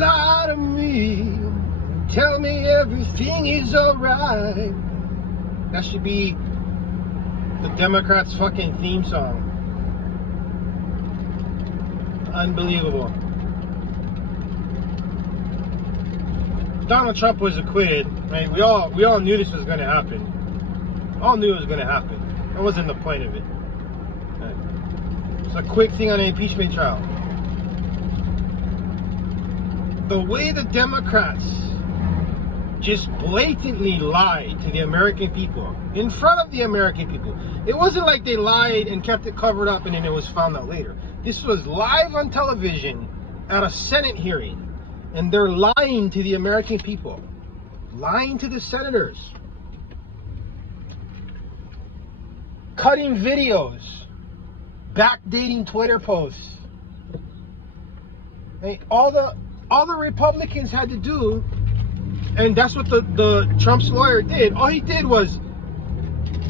lie to me, tell me everything is alright. That should be the Democrats' fucking theme song. Unbelievable. Donald Trump was acquitted, right? We all knew this was going to happen. All knew it was going to happen. That wasn't the point of it. Right? It's a quick thing on an impeachment trial. The way the Democrats just blatantly lied to the American people, in front of the American people. It wasn't like they lied and kept it covered up and then it was found out later. This was live on television at a Senate hearing. And they're lying to the American people. Lying to the senators. Cutting videos. Backdating Twitter posts. All the Republicans had to do, and that's what the Trump's lawyer did. All he did was,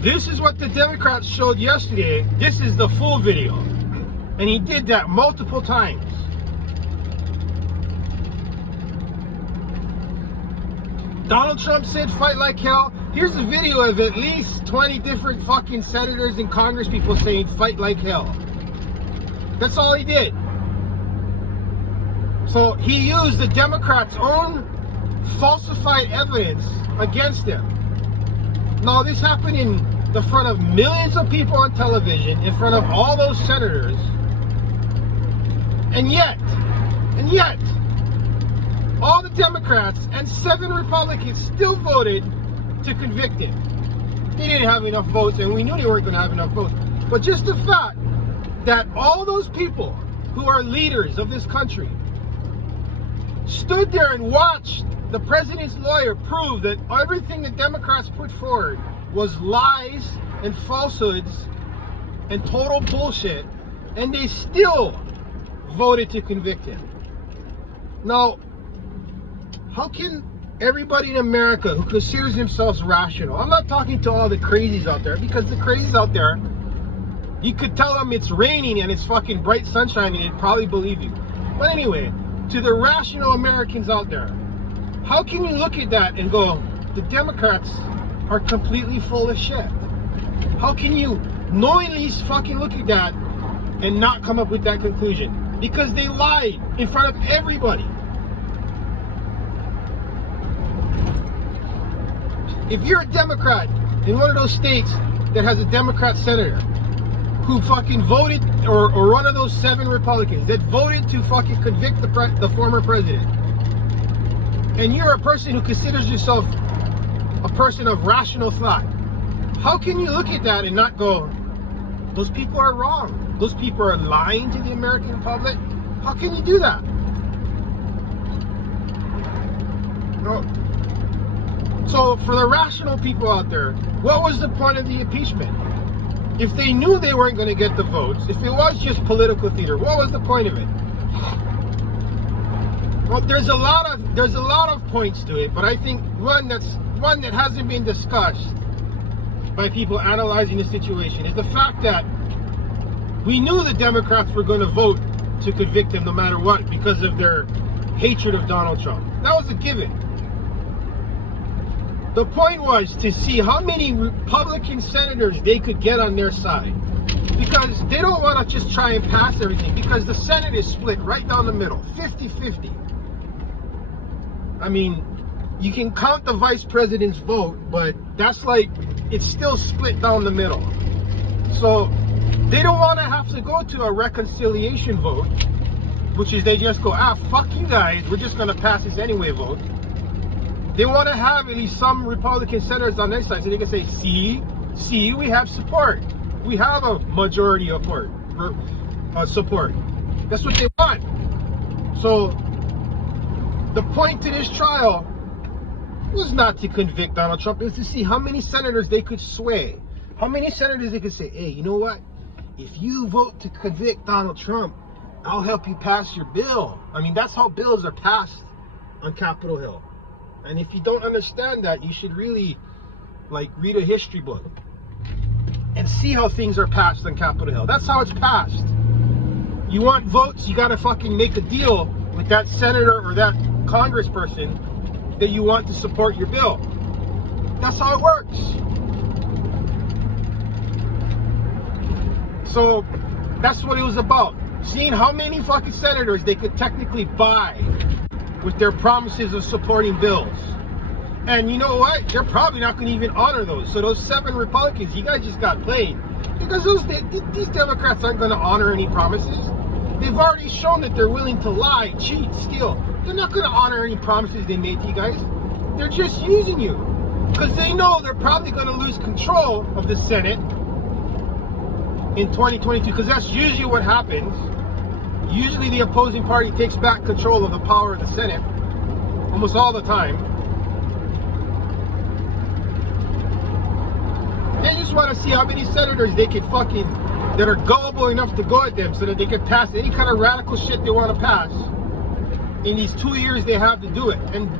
this is what the Democrats showed yesterday. This is the full video. And he did that multiple times. Donald Trump said fight like hell. Here's a video of at least 20 different fucking senators and Congress people saying fight like hell. That's all he did. So he used the Democrats' own falsified evidence against him. Now this happened in the front of millions of people on television, in front of all those senators. And yet, all the Democrats and 7 Republicans still voted to convict him. He didn't have enough votes, and we knew they weren't going to have enough votes. But just the fact that all those people who are leaders of this country stood there and watched the president's lawyer prove that everything the Democrats put forward was lies and falsehoods and total bullshit, and they still voted to convict him. Now, how can everybody in America who considers themselves rational, I'm not talking to all the crazies out there, because the crazies out there, you could tell them it's raining and it's fucking bright sunshine and they'd probably believe you. But anyway, to the rational Americans out there, how can you look at that and go, the Democrats are completely full of shit? How can you knowingly fucking look at that and not come up with that conclusion? Because they lied in front of everybody. If you're a Democrat in one of those states that has a Democrat senator who fucking voted, or one of those 7 Republicans that voted to fucking convict the former president, and you're a person who considers yourself a person of rational thought, how can you look at that and not go, those people are wrong, those people are lying to the American public? How can you do that? No. So for the rational people out there, what was the point of the impeachment? If they knew they weren't going to get the votes, if it was just political theater, what was the point of it? Well, there's a lot of points to it, but I think one that hasn't been discussed by people analyzing the situation is the fact that we knew the Democrats were going to vote to convict him no matter what because of their hatred of Donald Trump. That was a given. The point was to see how many Republican senators they could get on their side. Because they don't want to just try and pass everything, because the Senate is split right down the middle, 50-50. I mean, you can count the vice president's vote, but that's like, it's still split down the middle. So they don't want to have to go to a reconciliation vote, which is they just go, fuck you guys, we're just going to pass this anyway vote. They want to have at least some Republican senators on their side so they can say, see, we have support. We have a majority of support. That's what they want. So the point to this trial was not to convict Donald Trump. It was to see how many senators they could sway. How many senators they could say, hey, you know what? If you vote to convict Donald Trump, I'll help you pass your bill. I mean, that's how bills are passed on Capitol Hill. And if you don't understand that, you should really, read a history book and see how things are passed on Capitol Hill. That's how it's passed. You want votes, you gotta fucking make a deal with that senator or that congressperson that you want to support your bill. That's how it works. So that's what it was about. Seeing how many fucking senators they could technically buy with their promises of supporting bills. And you know what? They're probably not going to even honor those. So those 7 Republicans, you guys just got played. Because these Democrats aren't going to honor any promises. They've already shown that they're willing to lie, cheat, steal. They're not going to honor any promises they made to you guys. They're just using you. Because they know they're probably going to lose control of the Senate in 2022. Because that's usually what happens. Usually the opposing party takes back control of the power of the Senate. Almost all the time. They just want to see how many senators they can fucking, that are gullible enough to go at them so that they can pass any kind of radical shit they want to pass in these 2 years they have to do it. And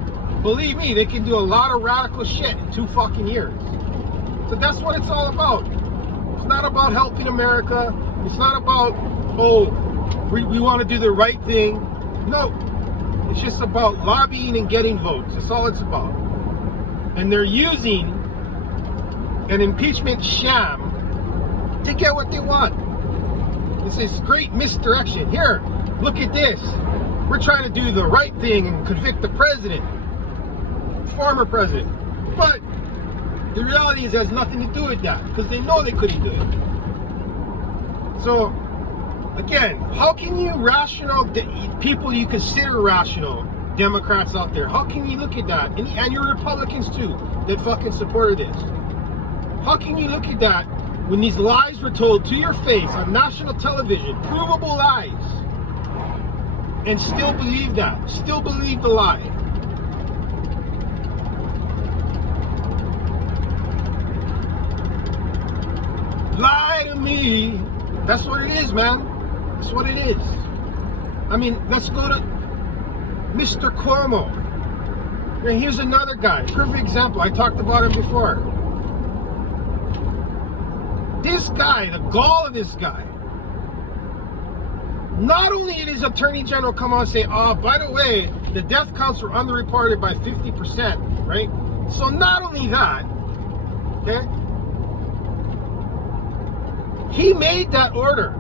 believe me, they can do a lot of radical shit in 2 fucking years. So that's what it's all about. It's not about helping America. It's not about, oh, we want to do the right thing. No, it's just about lobbying and getting votes. That's all it's about. And they're using an impeachment sham to get what they want. It's this great misdirection. Here, look at this. We're trying to do the right thing and convict the president, former president. But the reality is it has nothing to do with that because they know they couldn't do it. So, again, how can you rational, people you consider rational, Democrats out there, how can you look at that? And your Republicans too, that fucking supported this. How can you look at that when these lies were told to your face on national television, provable lies, and still believe that? Still believe the lie? Lie to me. That's what it is, man. That's what it is. I mean, let's go to Mr. Cuomo. And here's another guy, perfect example. I talked about him before. This guy, the gall of this guy, not only did his attorney general come out and say, oh, by the way, the death counts were underreported by 50%, right? So not only that, okay, he made that order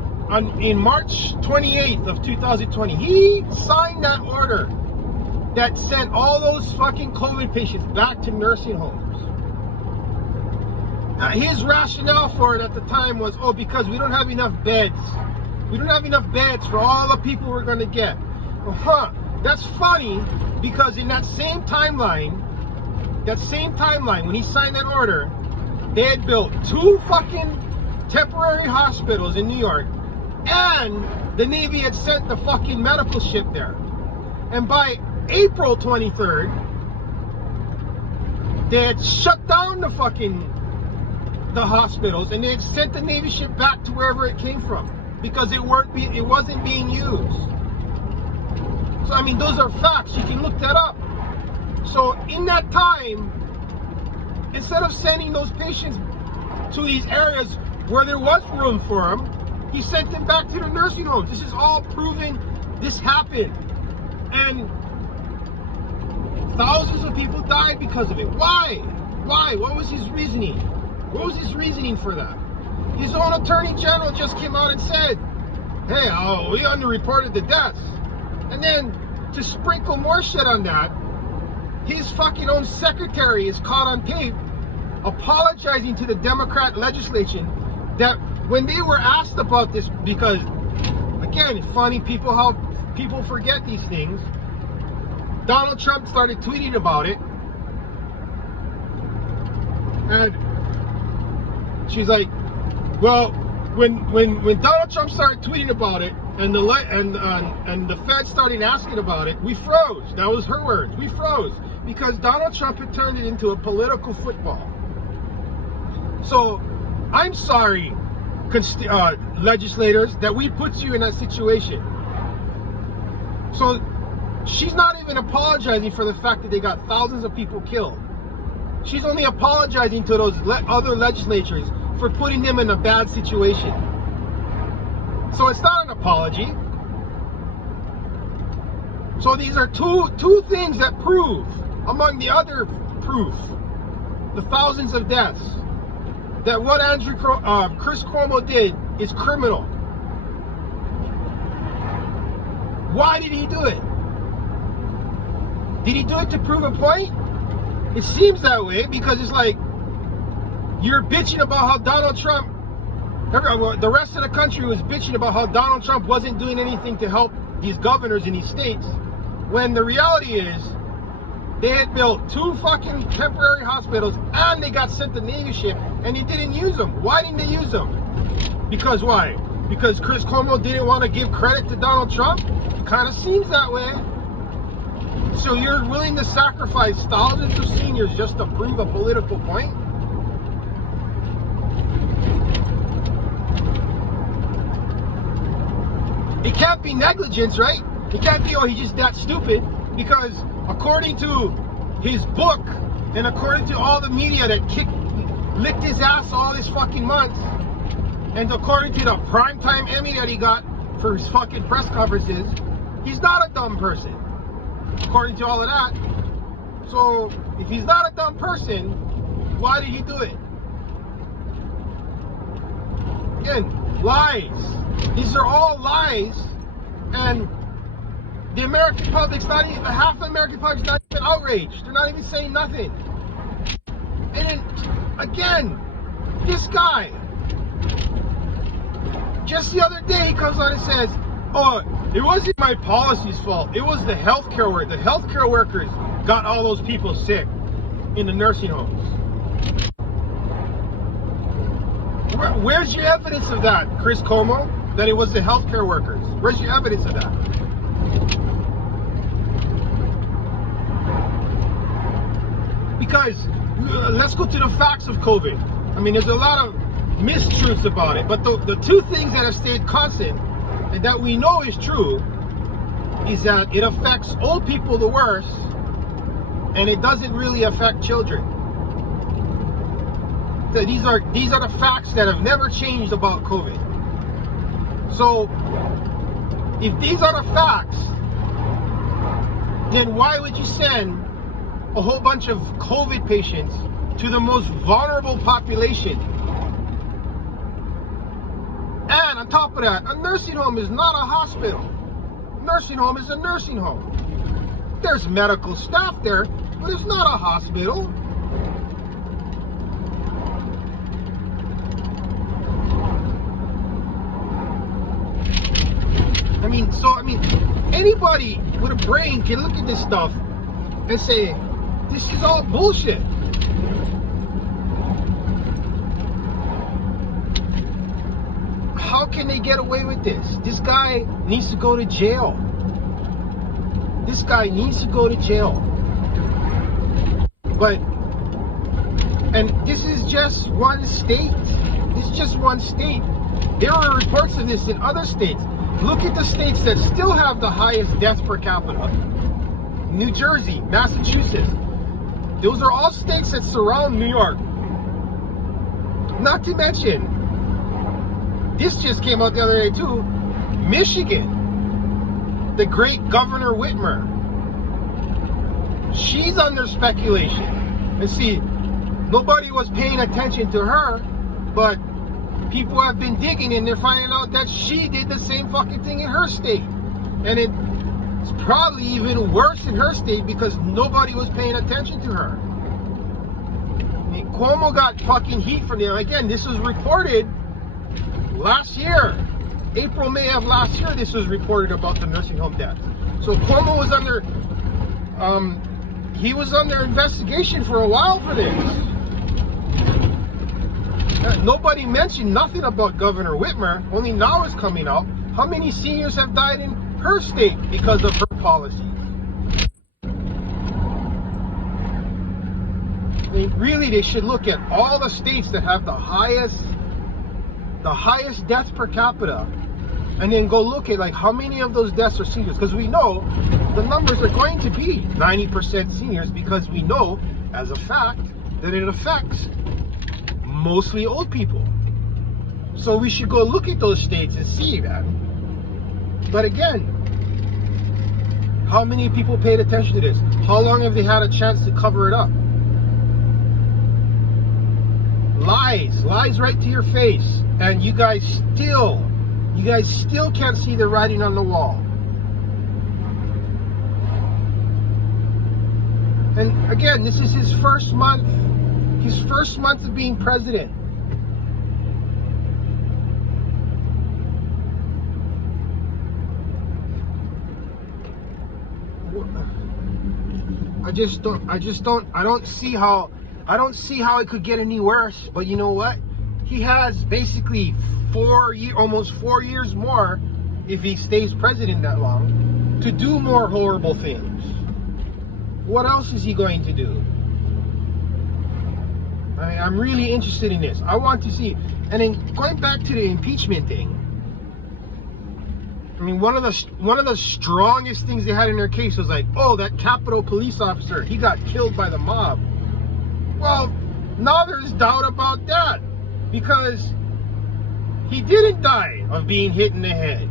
in March 28th of 2020. He signed that order that sent all those fucking COVID patients back to nursing homes. His rationale for it at the time was, oh, because we don't have enough beds. We don't have enough beds for all the people we're going to get. That's funny because in that same timeline, when he signed that order, they had built 2 fucking temporary hospitals in New York and the Navy had sent the fucking medical ship there. And by April 23rd, they had shut down the hospitals and they had sent the Navy ship back to wherever it came from because it wasn't being used. So I mean, those are facts. You can look that up. So in that time, instead of sending those patients to these areas where there was room for them, he sent them back to the nursing homes. This is all proven. This happened, and thousands of people died because of it. Why? What was his reasoning? What was his reasoning for that? His own attorney general just came out and said, hey, we underreported the deaths. And then to sprinkle more shit on that, his fucking own secretary is caught on tape apologizing to the Democrat legislation that when they were asked about this, because again, it's funny how people forget these things. Donald Trump started tweeting about it, and she's like, well, when Donald Trump started tweeting about it, and the Fed started asking about it, we froze. That was her words. We froze because Donald Trump had turned it into a political football. So I'm sorry, legislators, that we put you in that situation. So she's not even apologizing for the fact that they got thousands of people killed. She's only apologizing to those other legislators for putting them in a bad situation. So it's not an apology. So these are two things that prove, among the other proof, the thousands of deaths, that what Chris Cuomo did is criminal. Why did he do it? Did he do it to prove a point? It seems that way, because it's like you're bitching about how Donald Trump, the rest of the country was bitching about how Donald Trump wasn't doing anything to help these governors in these states, when the reality is they had built 2 fucking temporary hospitals and they got sent the Navy ship and they didn't use them. Why didn't they use them? Because why? Because Chris Cuomo didn't want to give credit to Donald Trump? It kind of seems that way. So you're willing to sacrifice thousands of seniors just to prove a political point? It can't be negligence, right? It can't be, oh, he's just that stupid, because according to his book and according to all the media that licked his ass all this fucking months, and according to the primetime Emmy that he got for his fucking press conferences, he's not a dumb person, according to all of that. So if he's not a dumb person, why did he do it? Again, lies. These are all lies, and the American public's not even, half the American public's not even outraged. They're not even saying nothing. And then, again, this guy, just the other day he comes on and says, oh, it wasn't my policy's fault. It was the healthcare workers. The healthcare workers got all those people sick in the nursing homes. Where's your evidence of that, Chris Cuomo? That it was the healthcare workers? Where's your evidence of that? Because let's go to the facts of COVID. I mean, there's a lot of mistruths about it, but the 2 things that have stayed constant and that we know is true is that it affects old people the worst, and it doesn't really affect children. So these are the facts that have never changed about COVID. So if these are the facts, then why would you send a whole bunch of COVID patients to the most vulnerable population? And on top of that, a nursing home is not a hospital. A nursing home is a nursing home. There's medical staff there, but it's not a hospital. I mean, anybody with a brain can look at this stuff and say, this is all bullshit. How can they get away with this? This guy needs to go to jail. This guy needs to go to jail. And this is just one state. This is just one state. There are reports of this in other states. Look at the states that still have the highest deaths per capita. New Jersey, Massachusetts. Those are all states that surround New York. Not to mention, this just came out the other day too, Michigan. The great Governor Whitmer. She's under speculation. And see, nobody was paying attention to her, but people have been digging and they're finding out that she did the same fucking thing in her state. And it's probably even worse in her state because nobody was paying attention to her. I mean, Cuomo got fucking heat from them. Again, this was reported last year. April, May of last year, this was reported about the nursing home deaths. So Cuomo was under, he was under investigation for a while for this. Nobody mentioned nothing about Governor Whitmer. Only now is coming out. How many seniors have died in her state because of her policies? I mean, really, they should look at all the states that have the highest deaths per capita, and then go look at like how many of those deaths are seniors, because we know the numbers are going to be 90% seniors, because we know as a fact that it affects mostly old people. So we should go look at those states and see that. But again, How many people paid attention to this? How long have they had a chance to cover it up? Lies right to your face, and you guys still can't see the writing on the wall. And again, this is his first month of being president. I don't see how it could get any worse. But you know what? He has basically almost 4 years more, if he stays president that long, to do more horrible things. What else is he going to do? I mean, I'm really interested in this. I want to see. And then going back to the impeachment thing, I mean, one of the strongest things they had in their case was like, oh, that Capitol police officer, he got killed by the mob. Well, now there's doubt about that, because he didn't die of being hit in the head.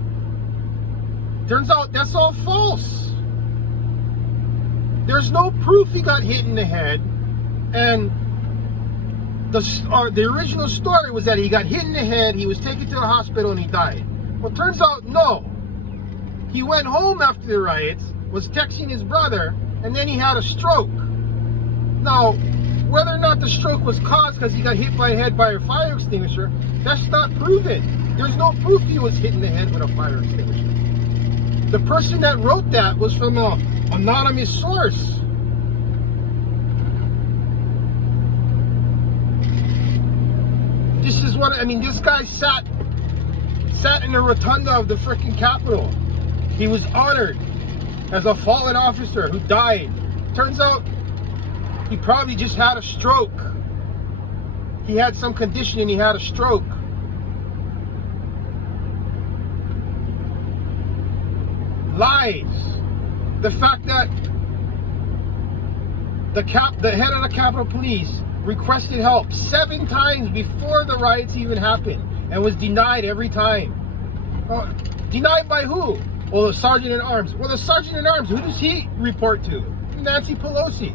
Turns out that's all false. There's no proof he got hit in the head, and the original story was that he got hit in the head, he was taken to the hospital, and he died. Well, turns out, no. He went home after the riots, was texting his brother, and then he had a stroke. Now, whether or not the stroke was caused because he got hit by the head by a fire extinguisher, that's not proven. There's no proof he was hit in the head with a fire extinguisher. The person that wrote that was from an anonymous source. This is what, I mean, this guy sat in the rotunda of the freaking Capitol. He was honored as a fallen officer who died. Turns out he probably just had a stroke. He had some condition and he had a stroke. Lies. The fact that the head of the Capitol Police requested help 7 times before the riots even happened and was denied every time. Denied by who? Well, the Sergeant at Arms. Well, the Sergeant at Arms, who does he report to? Nancy Pelosi.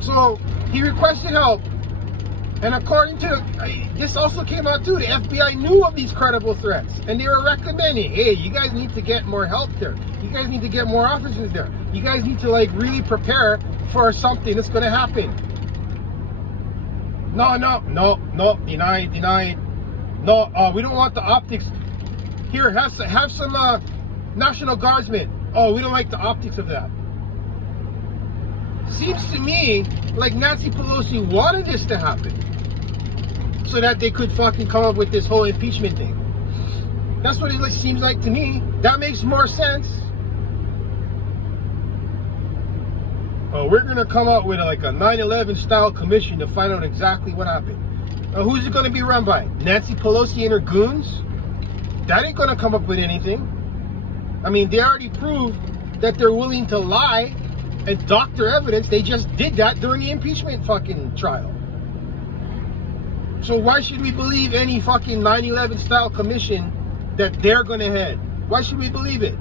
So he requested help, and according to this also came out too, the FBI knew of these credible threats, and they were recommending, hey, you guys need to get more help there. You guys need to get more officers there. You guys need to like really prepare for something that's going to happen. No, denied. No, we don't want the optics. Here, have some National Guardsmen. Oh, we don't like the optics of that. Seems to me like Nancy Pelosi wanted this to happen so that they could fucking come up with this whole impeachment thing. That's what it seems like to me. That makes more sense. Oh, we're gonna come out with like a 9/11 style commission to find out exactly what happened. Who's it gonna be run by? Nancy Pelosi and her goons? That ain't gonna come up with anything. I mean, they already proved that they're willing to lie and doctor evidence. They just did that during the impeachment fucking trial. So why should we believe any fucking 9/11 style commission that they're gonna head? Why should we believe it?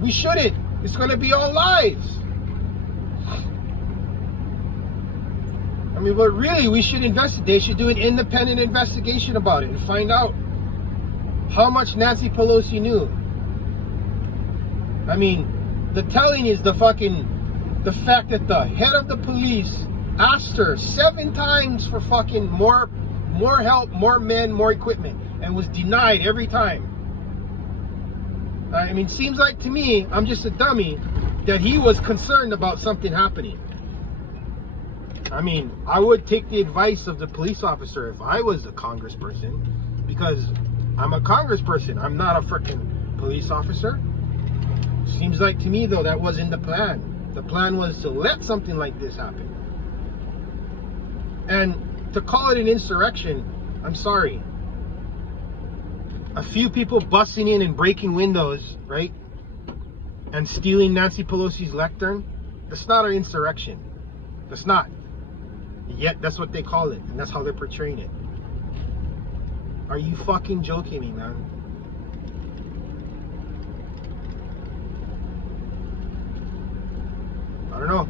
We shouldn't. It's gonna be all lies. I mean, but really, we should investigate. They should do an independent investigation about it and find out how much Nancy Pelosi knew. I mean, the telling is the fact that the head of the police asked her 7 times for fucking more help, more men, more equipment, and was denied every time. I mean, seems like to me, I'm just a dummy, that he was concerned about something happening. I mean, I would take the advice of the police officer if I was a congressperson, because I'm a congressperson. I'm not a freaking police officer. Seems like to me, though, that wasn't the plan. The plan was to let something like this happen. And to call it an insurrection, I'm sorry. A few people busting in and breaking windows, right? And stealing Nancy Pelosi's lectern, that's not an insurrection. That's not. Yet that's what they call it, and that's how they're portraying it. Are you fucking joking me, man? I don't know.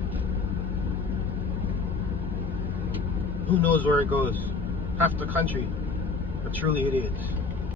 Who knows where it goes? Half the country are truly idiots.